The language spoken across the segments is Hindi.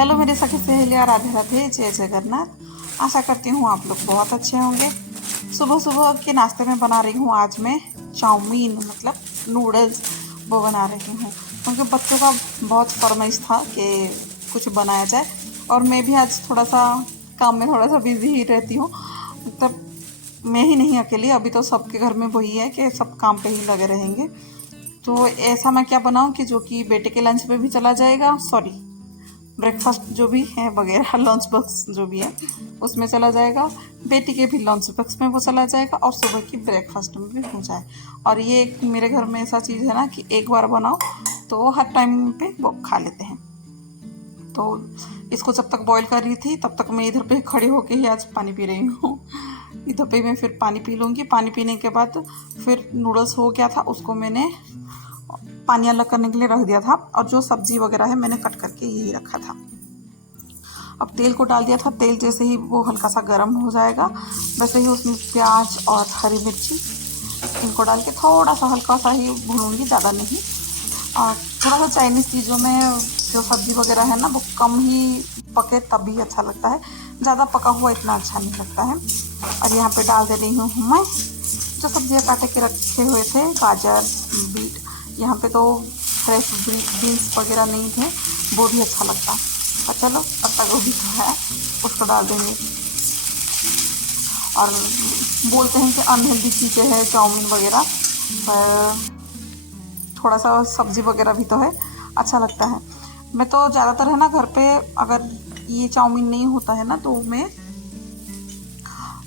हेलो मेरे सखी सहेलियां, राधे राधे, जय जगन्नाथ। आशा करती हूँ आप लोग बहुत अच्छे होंगे। सुबह सुबह के नाश्ते में बना रही हूँ आज मैं चाउमीन, मतलब नूडल्स वो बना रही हूँ, क्योंकि बच्चों का बहुत फरमाइश था कि कुछ बनाया जाए। और मैं भी आज थोड़ा सा काम में थोड़ा सा बिजी ही रहती हूँ। मतलब मैं ही नहीं अकेली, अभी तो सबके घर में वही है कि सब काम पे ही लगे रहेंगे। तो ऐसा मैं क्या बनाऊँ कि जो कि बेटे के लंच पे भी चला जाएगा, सॉरी ब्रेकफास्ट जो भी है वगैरह, लंच बॉक्स जो भी है उसमें चला जाएगा, बेटी के भी लंच बॉक्स में वो चला जाएगा और सुबह की ब्रेकफास्ट में भी हो जाए। और ये एक मेरे घर में ऐसा चीज़ है ना कि एक बार बनाओ तो हर टाइम पे वो खा लेते हैं। तो इसको जब तक बॉईल कर रही थी तब तक मैं इधर पे खड़ी होके ही आज पानी पी रही हूँ। इधर पे मैं फिर पानी पी लूँगी। पानी पीने के बाद फिर नूडल्स हो गया था, उसको मैंने पानी अलग करने के लिए रख दिया था। और जो सब्जी वगैरह है मैंने कट करके यही रखा था। अब तेल को डाल दिया था। तेल जैसे ही वो हल्का सा गर्म हो जाएगा वैसे ही उसमें प्याज और हरी मिर्ची इनको डाल के थोड़ा सा हल्का सा ही भूनूंगी, ज़्यादा नहीं। और थोड़ा सा चाइनीज़ चीज़ों में जो सब्ज़ी वगैरह है ना वो कम ही पके तभी अच्छा लगता है, ज़्यादा पका हुआ इतना अच्छा नहीं लगता है। और यहाँ पे डाल दे रही हूँ मैं जो सब्जियाँ काटे के रखे हुए थे, गाजर, बीट। यहाँ पे तो फ्रेश बीन्स वगैरह नहीं थे, वो भी अच्छा लगता। और चलो पत्ता गोभी तो है, उसको डाल देंगे। और बोलते हैं कि अनहेल्दी चीज़ें हैं चाउमीन वगैरह, पर थोड़ा सा सब्ज़ी वगैरह भी तो है, अच्छा लगता है। मैं तो ज़्यादातर है ना घर पे अगर ये चाउमीन नहीं होता है ना तो मैं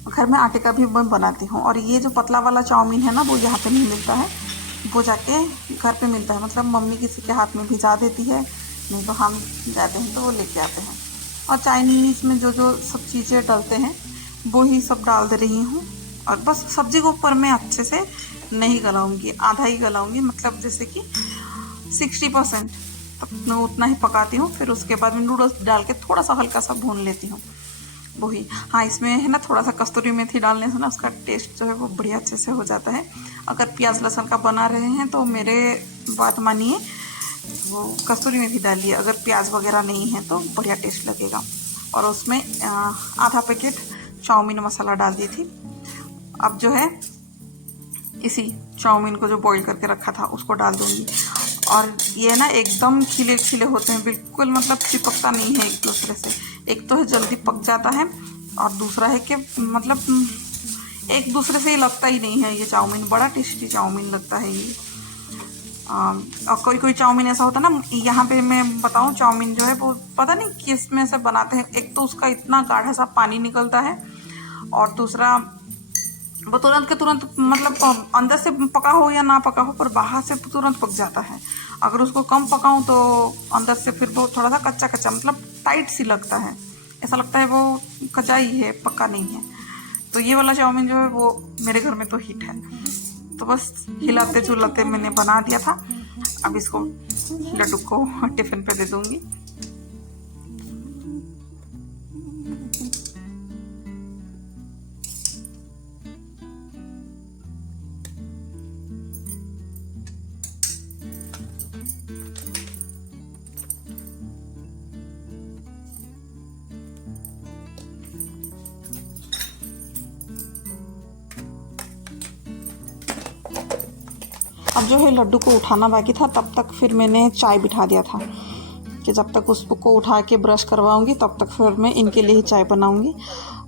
घर में आटे का भी मैं बनाती हूँ। और ये जो पतला वाला चाउमीन है ना वो यहाँ पे नहीं मिलता है, वो जाके घर पे मिलता है। मतलब मम्मी किसी के हाथ में भिजा देती है, नहीं तो हम जाते हैं तो वो लेके आते हैं। और चाइनीज़ में जो जो सब चीज़ें डालते हैं वो ही सब डाल दे रही हूँ। और बस सब्ज़ी को ऊपर मैं अच्छे से नहीं गलाऊंगी, आधा ही गलाऊंगी, मतलब जैसे कि 60% तब मैं उतना ही पकाती हूँ। फिर उसके बाद में नूडल्स डाल के थोड़ा सा हल्का सा भून लेती हूँ वही। हाँ, इसमें है ना थोड़ा सा कस्तूरी मेथी डालने से ना उसका टेस्ट जो है वो बढ़िया अच्छे से हो जाता है। अगर प्याज लहसुन का बना रहे हैं तो मेरे बात मानिए, वो कस्तूरी मेथी डालिए। अगर प्याज वगैरह नहीं है तो बढ़िया टेस्ट लगेगा। और उसमें आधा पैकेट चाउमीन मसाला डाल दी थी। अब जो है इसी चाउमीन को जो बॉईल करके रखा था उसको डाल दूँगी। और ये ना एकदम खिले खिले होते हैं, बिल्कुल मतलब चिपकता नहीं है एक दूसरे से। एक तो है जल्दी पक जाता है और दूसरा है कि मतलब एक दूसरे से ही लगता ही नहीं है। ये चाउमीन बड़ा टेस्टी चाउमीन लगता है ये। और कोई कोई चाउमीन ऐसा होता है ना, यहाँ पे मैं बताऊँ चाउमीन जो है वो पता नहीं किस में से बनाते हैं। एक तो उसका इतना गाढ़ा सा पानी निकलता है और दूसरा वो तुरंत के तुरंत, मतलब अंदर से पका हो या ना पका हो पर बाहर से तुरंत पक जाता है। अगर उसको कम पकाऊं तो अंदर से फिर वो थोड़ा सा कच्चा कच्चा, मतलब टाइट सी लगता है, ऐसा लगता है वो कच्चा ही है, पक्का नहीं है। तो ये वाला चाउमीन जो है वो मेरे घर में तो हिट है। तो बस हिलाते झुलाते मैंने बना दिया था। अब इसको लड्डू को टिफ़िन पे दे दूँगी। अब जो है लड्डू को उठाना बाकी था, तब तक फिर मैंने चाय बिठा दिया था कि जब तक उसको उठा के ब्रश करवाऊंगी तब तक फिर मैं इनके लिए ही चाय बनाऊंगी।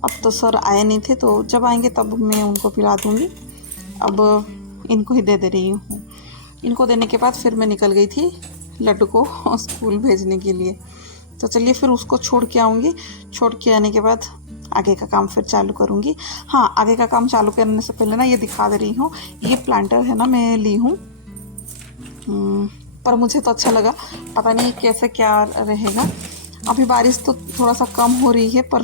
अब तो सर आए नहीं थे, तो जब आएंगे तब मैं उनको पिला दूंगी। अब इनको ही दे रही हूँ। इनको देने के बाद फिर मैं निकल गई थी लड्डू को स्कूल भेजने के लिए। तो चलिए फिर उसको छोड़ के आऊँगी। छोड़ के आने के बाद आगे का काम फिर चालू करूँगी। हाँ, आगे का काम चालू करने से पहले ना ये दिखा दे रही हूँ, ये प्लांटर है ना मैं ली हूँ, पर मुझे तो अच्छा लगा। पता नहीं कैसे क्या रहेगा। अभी बारिश तो थोड़ा सा कम हो रही है, पर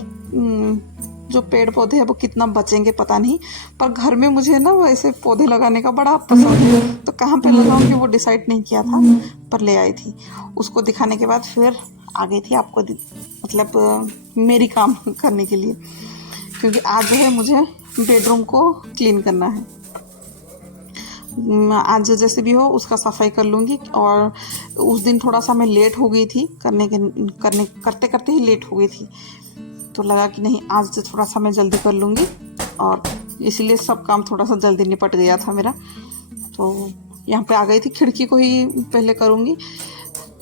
जो पेड़ पौधे हैं वो कितना बचेंगे पता नहीं। पर घर में मुझे ना वो ऐसे पौधे लगाने का बड़ा पसंद है, तो कहाँ पे लगाऊंगी वो डिसाइड नहीं किया था, पर ले आई थी। उसको दिखाने के बाद फिर आ गई थी आपको मतलब मेरी काम करने के लिए, क्योंकि आज जो है मुझे बेडरूम को क्लीन करना है। आज जैसे भी हो उसका सफाई कर लूँगी। और उस दिन थोड़ा सा मैं लेट हो गई थी, करते करते ही लेट हो गई थी, तो लगा कि नहीं आज से थोड़ा सा मैं जल्दी कर लूँगी, और इसीलिए सब काम थोड़ा सा जल्दी निपट गया था मेरा। तो यहाँ पे आ गई थी, खिड़की को ही पहले करूँगी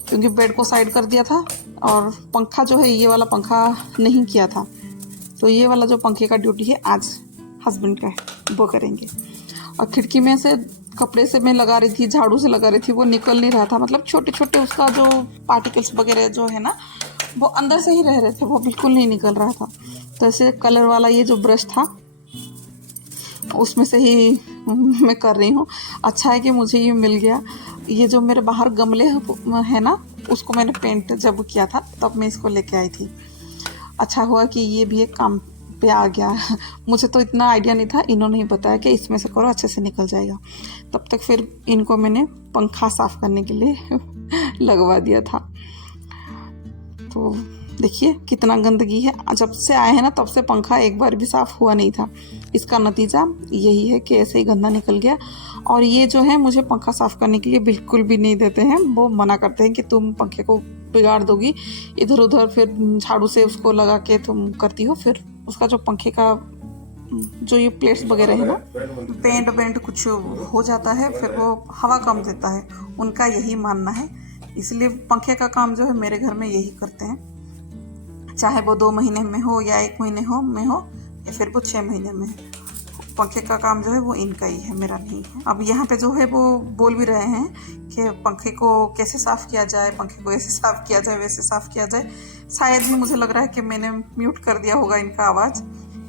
क्योंकि बेड को साइड कर दिया था, और पंखा जो है ये वाला पंखा नहीं किया था, तो ये वाला जो पंखे का ड्यूटी है आज हस्बैंड का है, वो करेंगे। और खिड़की में से कपड़े से मैं लगा रही थी, झाड़ू से लगा रही थी, वो निकल नहीं रहा था, मतलब छोटे छोटे उसका जो पार्टिकल्स वगैरह जो है ना वो अंदर से ही रह रहे थे, वो बिल्कुल नहीं निकल रहा था। तो ऐसे कलर वाला ये जो ब्रश था उसमें से ही मैं कर रही हूँ। अच्छा है कि मुझे ये मिल गया। ये जो मेरे बाहर गमले है ना, उसको मैंने पेंट जब किया था तब मैं इसको लेके आई थी। अच्छा हुआ कि ये भी एक काम पे आ गया। मुझे तो इतना आइडिया नहीं था, इन्होंने ही बताया कि इसमें से करो अच्छे से निकल जाएगा। तब तक फिर इनको मैंने पंखा साफ़ करने के लिए लगवा दिया था। तो देखिए कितना गंदगी है, जब से आए हैं ना तब से पंखा एक बार भी साफ़ हुआ नहीं था। इसका नतीजा यही है कि ऐसे ही गंदा निकल गया। और ये जो है मुझे पंखा साफ़ करने के लिए बिल्कुल भी नहीं देते हैं, वो मना करते हैं कि तुम पंखे को बिगाड़ दोगी, इधर उधर फिर झाड़ू से उसको लगा के तुम करती हो, फिर उसका जो पंखे का जो ये प्लेट्स वगैरह है ना बेंड कुछ हो जाता है, फिर वो हवा कम देता है, उनका यही मानना है। इसलिए पंखे का काम जो है मेरे घर में यही करते हैं, चाहे वो 2 महीने में हो या 1 महीने में हो या फिर वो 6 महीने में है। पंखे का काम जो है वो इनका ही है, मेरा नहीं है। अब यहाँ पे जो है वो बोल भी रहे हैं कि पंखे को कैसे साफ़ किया जाए, पंखे को ऐसे साफ़ किया जाए, वैसे साफ़ किया जाए। शायद ही मुझे लग रहा है कि मैंने म्यूट कर दिया होगा इनका आवाज़।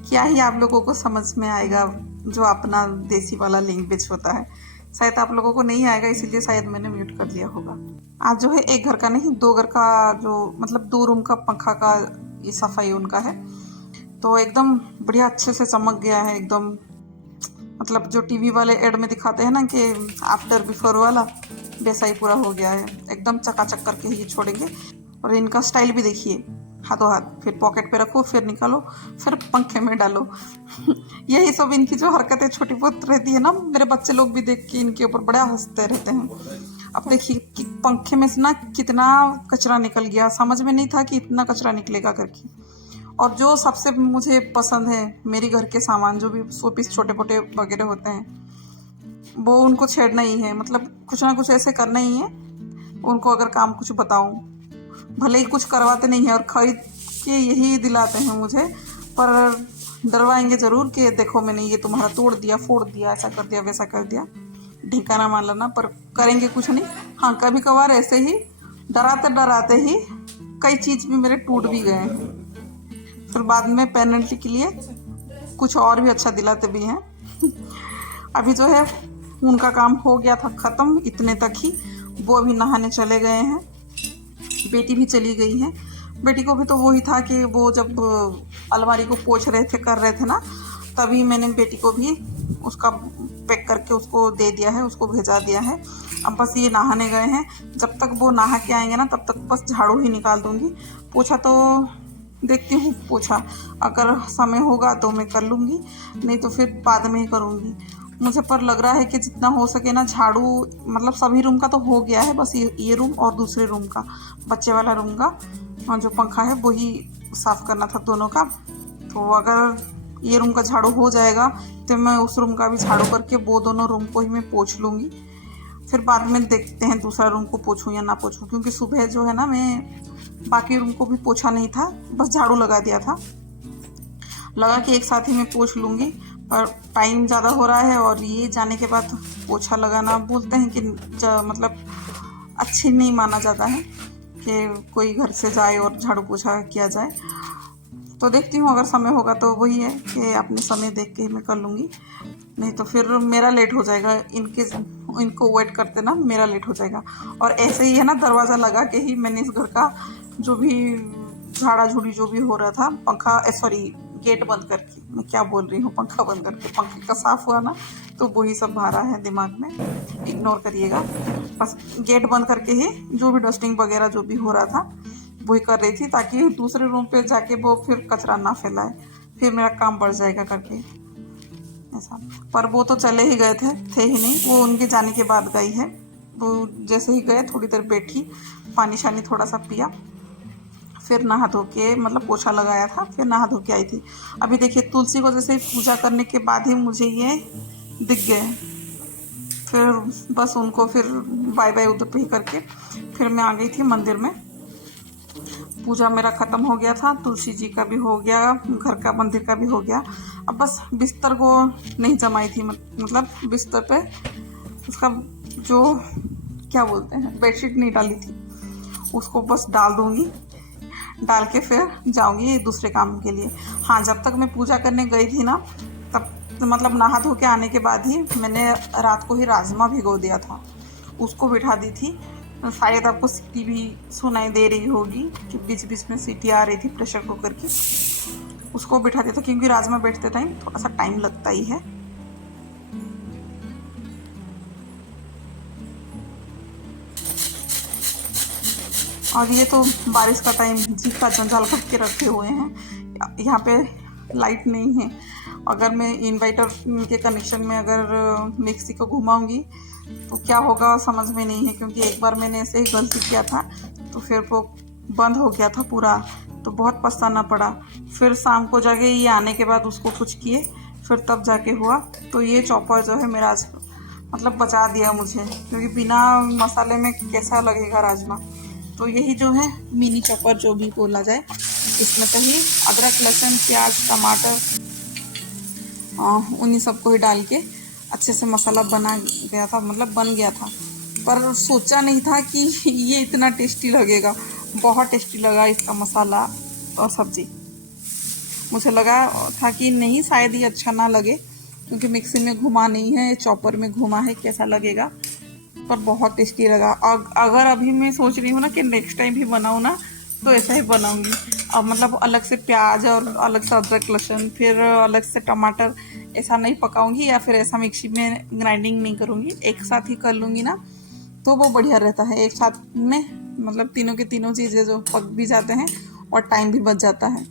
क्या ही आप लोगों को समझ में आएगा जो अपना देसी वाला लैंग्वेज होता है, शायद आप लोगों को नहीं आएगा, इसीलिए शायद मैंने म्यूट कर दिया होगा। आज जो है एक घर का नहीं 2 घर का जो मतलब 2 रूम का पंखा का ये सफाई उनका है, तो एकदम बढ़िया अच्छे से चमक गया है एकदम। मतलब जो टीवी वाले एड में दिखाते हैं ना कि आफ्टर बिफोर वाला, वैसा ही पूरा हो गया है, एकदम चकाचक करके ही छोड़ेंगे। और इनका स्टाइल भी देखिए, हाथों हाथ, फिर पॉकेट पे रखो, फिर निकालो, फिर पंखे में डालो। यही सब इनकी जो हरकतें छोटी बहुत रहती है ना, मेरे बच्चे लोग भी देख के इनके ऊपर बड़ा हंसते रहते हैं। अब देखिए कि पंखे में से ना कितना कचरा निकल गया, समझ में नहीं था कि इतना कचरा निकलेगा करके। और जो सबसे मुझे पसंद है, मेरी घर के सामान जो भी शोपीस छोटे मोटे वगैरह होते हैं, वो उनको छेड़ना ही है, मतलब कुछ ना कुछ ऐसे करना ही है उनको। अगर काम कुछ बताऊं, भले ही कुछ करवाते नहीं है और खरीद के यही दिलाते हैं मुझे, पर डरवाएंगे ज़रूर कि देखो मैंने ये तुम्हारा तोड़ दिया, फोड़ दिया, ऐसा कर दिया, वैसा कर दिया। ढिकाना मान लेना, पर करेंगे कुछ नहीं। हाँ, कभी कभार ऐसे ही डराते डराते ही कई चीज़ भी मेरे टूट भी गए हैं, फिर बाद में पेनल्टी के लिए कुछ और भी अच्छा दिलाते भी हैं। अभी जो है उनका काम हो गया था ख़त्म, इतने तक ही। वो अभी नहाने चले गए हैं, बेटी भी चली गई है। बेटी को भी तो वही था कि वो जब अलमारी को पोंछ रहे थे, कर रहे थे ना, तभी मैंने बेटी को भी उसका पैक करके उसको दे दिया है, उसको भेजा दिया है। अब बस ये नहाने गए हैं, जब तक वो नहा के आएंगे ना तब तक बस झाड़ू ही निकाल दूँगी। पोछा तो देखती हूँ, पोछा अगर समय होगा तो मैं कर लूँगी, नहीं तो फिर बाद में ही करूँगी। मुझे पर लग रहा है कि जितना हो सके ना झाड़ू, मतलब सभी रूम का तो हो गया है, बस ये रूम और दूसरे रूम का, बच्चे वाला रूम का और जो पंखा है वही साफ़ करना था दोनों का। तो अगर ये रूम का झाड़ू हो जाएगा तो मैं उस रूम का भी झाड़ू करके वो दोनों रूम को ही मैं पोंछ लूँगी। फिर बाद में देखते हैं दूसरा रूम को पोंछूँ या ना पोंछूँ, क्योंकि सुबह जो है ना मैं बाकी रूम को भी पोछा नहीं था, बस झाड़ू लगा दिया था। लगा कि एक साथ ही मैं पोंछ लूँगी, पर टाइम ज़्यादा हो रहा है और ये जाने के बाद पोछा लगाना बोलते हैं कि मतलब अच्छी नहीं माना जाता है कि कोई घर से जाए और झाड़ू पोछा किया जाए। तो देखती हूँ अगर समय होगा तो वही है कि अपने समय देख के ही मैं कर लूँगी, नहीं तो फिर मेरा लेट हो जाएगा, इनको वेट करते ना मेरा लेट हो जाएगा। और ऐसे ही है ना, दरवाज़ा लगा के ही मैंने इस घर का जो भी झाड़ा झूड़ी जो भी हो रहा था, पंखा सॉरी गेट बंद करके, मैं क्या बोल रही हूँ, पंखा बंद करके, पंखे का साफ़ हुआ ना तो वही सब आ रहा है दिमाग में, इग्नोर करिएगा। बस गेट बंद करके ही जो भी डस्टिंग वगैरह जो भी हो रहा था वही कर रही थी, ताकि दूसरे रूम पे जाके वो फिर कचरा ना फैलाए, फिर मेरा काम बढ़ जाएगा करके। ऐसा। पर वो तो चले ही गए थे ही नहीं, वो उनके जाने के बाद गई है। वो जैसे ही गए थोड़ी देर बैठी, पानी शानी थोड़ा सा पिया, फिर नहा धो के मतलब पोछा लगाया था, फिर नहा धो के आई थी। अभी देखिए तुलसी को जैसे पूजा करने के बाद ही मुझे ये दिख गए। फिर बस उनको फिर बाय बाय उधर पे ही करके फिर मैं आ गई थी मंदिर में। पूजा मेरा ख़त्म हो गया था, तुलसी जी का भी हो गया, घर का मंदिर का भी हो गया। अब बस बिस्तर को नहीं जमाई थी, मतलब बिस्तर पे उसका जो क्या बोलते हैं बेडशीट नहीं डाली थी, उसको बस डाल दूँगी। डाल के फिर जाऊँगी दूसरे काम के लिए। हाँ, जब तक मैं पूजा करने गई थी ना, तब मतलब नहा धो के आने के बाद ही मैंने रात को ही राजमा भिगो दिया था, उसको बिठा दी थी। शायद आपको सीटी भी सुनाई दे रही होगी कि बीच बीच में सीटी आ रही थी प्रेशर कुकर की, उसको बिठा दिया था क्योंकि राजमा बैठते टाइम थोड़ा सा टाइम लगता ही है। और ये तो बारिश का टाइम जी का जंजाल करके रखे हुए हैं। यहाँ पे लाइट नहीं है। अगर मैं इन्वर्टर के कनेक्शन में अगर मिक्सी को घुमाऊंगी तो क्या होगा समझ में नहीं है, क्योंकि एक बार मैंने ऐसे ही गलती किया था तो फिर वो बंद हो गया था पूरा, तो बहुत पछताना पड़ा। फिर शाम को जाके ये आने के बाद उसको कुछ किए, फिर तब जाके हुआ। तो ये चॉपर जो है मेरा आज मतलब बचा दिया मुझे, क्योंकि बिना मसाले में कैसा लगेगा राजमा। तो यही जो है मिनी चॉपर जो भी बोला जाए, इसमें कहीं अदरक लहसुन प्याज टमाटर उन्हीं सबको ही डाल के अच्छे से मसाला बना गया था, मतलब बन गया था। पर सोचा नहीं था कि ये इतना टेस्टी लगेगा। बहुत टेस्टी लगा इसका मसाला और सब्ज़ी। मुझे लगा था कि नहीं शायद ये अच्छा ना लगे, क्योंकि मिक्सी में घुमा नहीं है, चॉपर में घुमा है, कैसा लगेगा। पर बहुत टेस्टी लगा। अगर अभी मैं सोच रही हूँ ना कि नेक्स्ट टाइम भी बनाऊँ ना, तो ऐसा ही बनाऊँगी। अब मतलब अलग से प्याज और अलग से अदरक लहसुन फिर अलग से टमाटर ऐसा नहीं पकाऊंगी, या फिर ऐसा मिक्सी में ग्राइंडिंग नहीं करूँगी, एक साथ ही कर लूँगी ना, तो वो बढ़िया रहता है। एक साथ में मतलब तीनों की तीनों चीज़ें जो पक भी जाते हैं और टाइम भी बच जाता है।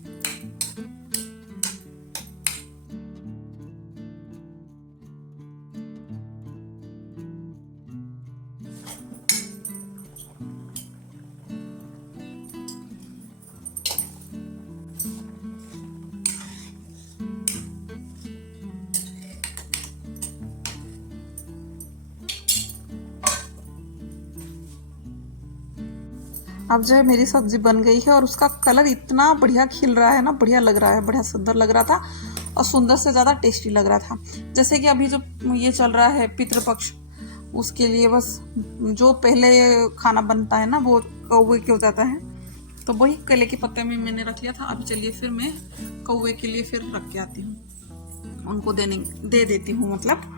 अब जो है मेरी सब्जी बन गई है और उसका कलर इतना बढ़िया खिल रहा है ना, बढ़िया लग रहा है, बढ़िया सुंदर लग रहा था। और सुंदर से ज़्यादा टेस्टी लग रहा था। जैसे कि अभी जो ये चल रहा है पितृपक्ष, उसके लिए बस जो पहले खाना बनता है ना वो कौवे के हो जाता है, तो वही केले के पत्ते में मैंने रख लिया था। अभी चलिए फिर मैं कौवे के लिए फिर रख के आती हूँ, उनको दे देती हूँ मतलब।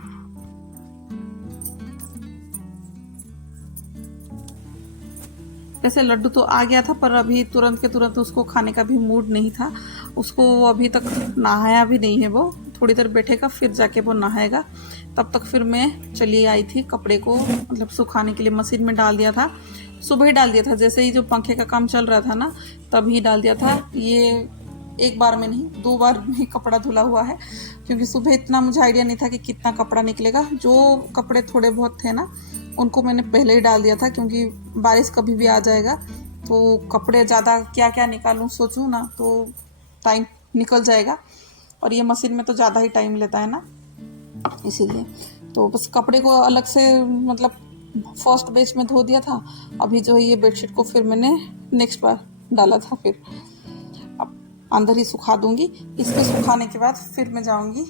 वैसे लड्डू तो आ गया था, पर अभी तुरंत के तुरंत उसको खाने का भी मूड नहीं था। उसको अभी तक नहाया भी नहीं है, वो थोड़ी देर बैठेगा फिर जाके वो नहाएगा। तब तक फिर मैं चली आई थी कपड़े को मतलब सुखाने के लिए, मशीन में डाल दिया था। सुबह ही डाल दिया था, जैसे ही जो पंखे का काम चल रहा था ना तभी डाल दिया था। ये एक बार में नहीं 2 बार में कपड़ा धुला हुआ है, क्योंकि सुबह इतना मुझे आइडिया नहीं था कि कितना कपड़ा निकलेगा। जो कपड़े थोड़े बहुत थे ना उनको मैंने पहले ही डाल दिया था, क्योंकि बारिश कभी भी आ जाएगा तो कपड़े ज़्यादा क्या क्या निकालूं सोचूं ना तो टाइम निकल जाएगा, और ये मशीन में तो ज़्यादा ही टाइम लेता है ना, इसीलिए। तो बस कपड़े को अलग से मतलब फर्स्ट बैच में धो दिया था। अभी जो है ये बेडशीट को फिर मैंने नेक्स्ट बार डाला था, फिर अब अंदर ही सुखा दूंगी। इसको सुखाने के बाद फिर मैं जाऊंगी,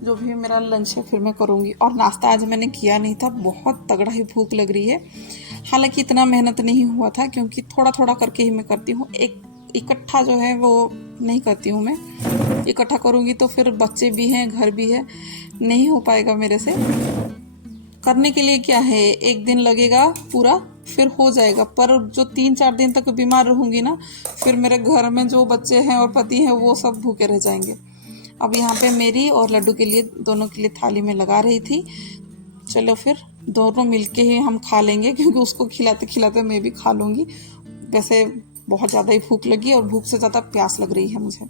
जो भी मेरा लंच है फिर मैं करूँगी। और नाश्ता आज मैंने किया नहीं था, बहुत तगड़ा ही भूख लग रही है। हालांकि इतना मेहनत नहीं हुआ था, क्योंकि थोड़ा थोड़ा करके ही मैं करती हूँ, एक इकट्ठा जो है वो नहीं करती हूँ मैं। इकट्ठा करूँगी तो फिर बच्चे भी हैं, घर भी है, नहीं हो पाएगा मेरे से। करने के लिए क्या है, एक दिन लगेगा पूरा फिर हो जाएगा। पर जो 3-4 दिन तक बीमार रहूँगी ना, फिर मेरे घर में जो बच्चे हैं और पति हैं वो सब भूखे रह जाएंगे। अब यहाँ पे मेरी और लड्डू के लिए दोनों के लिए थाली में लगा रही थी। चलो फिर दोनों मिलके ही हम खा लेंगे, क्योंकि उसको खिलाते खिलाते मैं भी खा लूँगी। वैसे बहुत ज़्यादा ही भूख लगी और भूख से ज़्यादा प्यास लग रही है मुझे।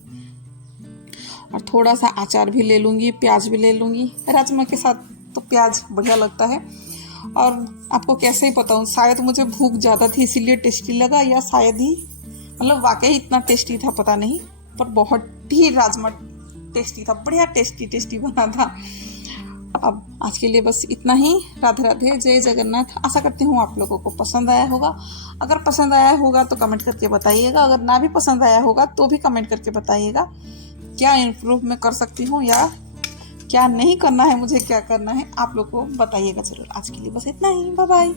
और थोड़ा सा अचार भी ले लूँगी, प्याज भी ले लूँगी। राजमा के साथ तो प्याज बढ़िया लगता है। और आपको कैसे ही बताऊँ, शायद मुझे भूख ज़्यादा थी इसीलिए टेस्टी लगा, या शायद ही मतलब वाकई इतना टेस्टी था पता नहीं, पर बहुत ही राजमा टेस्टी था, बढ़िया टेस्टी टेस्टी बना था। अब आज के लिए बस इतना ही। राधे राधे, जय जगन्नाथ। आशा करती हूँ आप लोगों को पसंद आया होगा। अगर पसंद आया होगा तो कमेंट करके बताइएगा, अगर ना भी पसंद आया होगा तो भी कमेंट करके बताइएगा क्या इम्प्रूव मैं कर सकती हूँ या क्या नहीं करना है, मुझे क्या करना है आप लोग को बताइएगा ज़रूर। आज के लिए बस इतना ही, बाय बाय।